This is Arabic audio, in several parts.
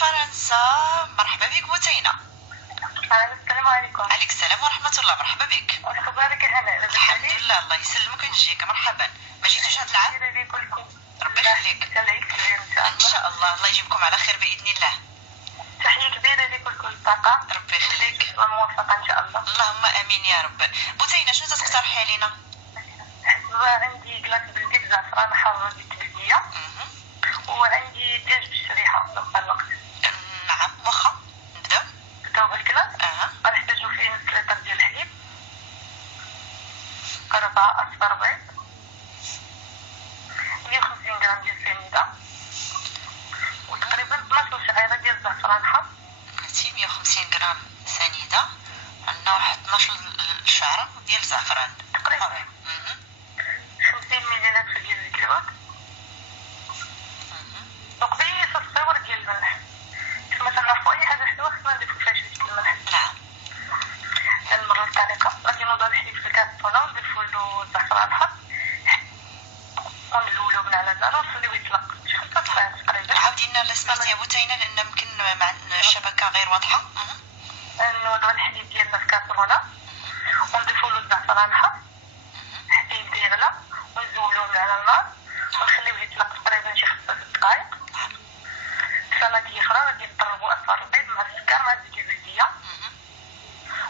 فرنسا. مرحبا بك بوتينة. السلام عليكم. عليك السلام ورحمة الله. مرحبا بك. اخبارك هنا؟ الحمد لله الله يسلمك ونجيك. مرحبا. ما جيتوش هاد العام؟ ربي يخليك. ان شاء الله الله يجيبكم على خير باذن الله. تحية كبيرة لكل الطاقة. ربي يخليك والموفقة ان شاء الله. اللهم امين يا رب. بوتينة شنو تقترحي علينا؟ عندي كلاس بلدي بزعفران حار بالتبدية وعندي دجاج بالشريحة في الوقت. نعم واخا نبداو بالكلاس. غنحتاجو فيه نص لتر ديال الحليب، 4 أصفر بيض، 150 غرام ديال السميدة، وتقريبا 12 شعيرة ديال الزعفران حار. 150 غرام سنيدة، عندنا واحد 12 شعرة ديال الزعفران تقريبا. 50 مليلتر ديال الكيلوات، وقبيل الصور ديال الملح. كما تنعرفوا اي حاجه حلوه خصنا نضيفو فيها شويه ديال الملح. نعم. نمروا الطريقه. غادي نوضعو الحليب في الكاسرونه ونضيفو له الزعفران الحار ونلولو من على النار ونخليوه يطلق شي 5 دقائق تقريبا. عاودي لنا لا سمعتي يا بوتينة لان يمكن مع الشبكه غير واضحه. نوضعو الحليب ديالنا في الكاسرونه ونضيفو له الزعفران الحار حتى يبدا يغلى ونزولوه من على النار ونخليوه يطلق تقريبا شي 5 دقائق. سلطة أخرى غادي نضربو أصفر البيض مع السكر مع الزيت الزيتية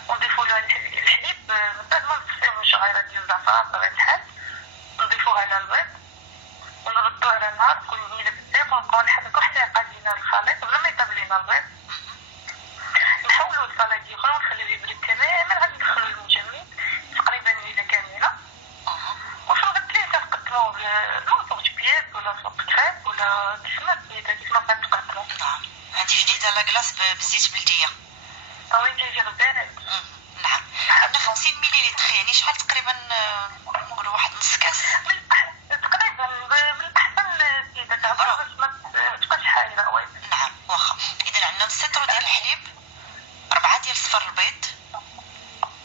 ونضيفو له الحليب من بعد ما نصفيو شعيرة ديال الزعفران بطبيعة الحال نضيفوه على البيض ونردوه على النار تكون مهيلة بزاف ونبقاو نحركو حتى يقاد لينا الخليط بلا ما يطيب لينا البيض. نحولو لسلطة أخرى ونخليوه يبرد تماما. غادي ندخلو المجمد تقريبا ميلة كاملة وفي الغد ليه تنقدموه بلوطوغ بياس ولا سوق كريب ولا كيفما بغات تقدمو. نعم. هادي جديدة لا كلاص بالزيت بلدية. وي كيجي غزال. نعم. عندنا 50 مليلتر يعني شحال تقريبا نقولوا واحد نص كاس. تقريبا من الأحسن زيادة تاع باش ما تبقاش حايلة. وي. نعم واخا. إذا عندنا نص لتر ديال الحليب، 4 ديال صفر البيض،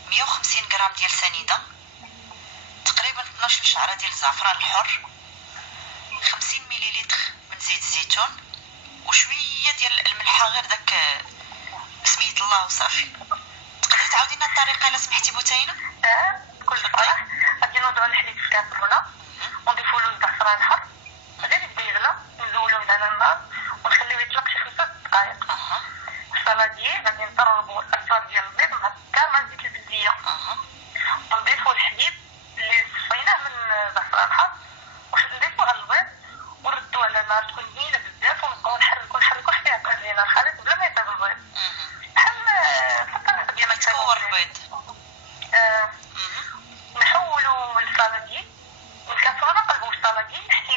150 غرام ديال سنيدة، تقريبا 12 شعرة ديال الزعفران الحر، 50 مليلتر من زيت الزيتون وشويه ديال الملحه غير داك بسمية الله وصافي. تقدري تعاودي لنا الطريقه الا سمحتي بوتينة؟ بكل صراحه. غادي نوضعو الحليب في الكاسرونه ونضيفو له الزعفران الحر غير يبدا يغلى نزولو من على النار ونخليوه يطلق شي 5 دقائق. السلطة غادي نضربو الأصفر ديال البيض مع السكر مع الزيت الزيتية ونضيفو الحليب اللي صفيناه من الزعفران الحر ونضيفوه على البيض ونردوه على النار تكون مهيلة بزاف ونبقاو نحركو حتى يعقد لينا الخليط بلا ما يطيب البيض بحال الطريقة ديال تكور البيض. نحولو السلطة من الكاسرونة نقلبوه في السلطة حتى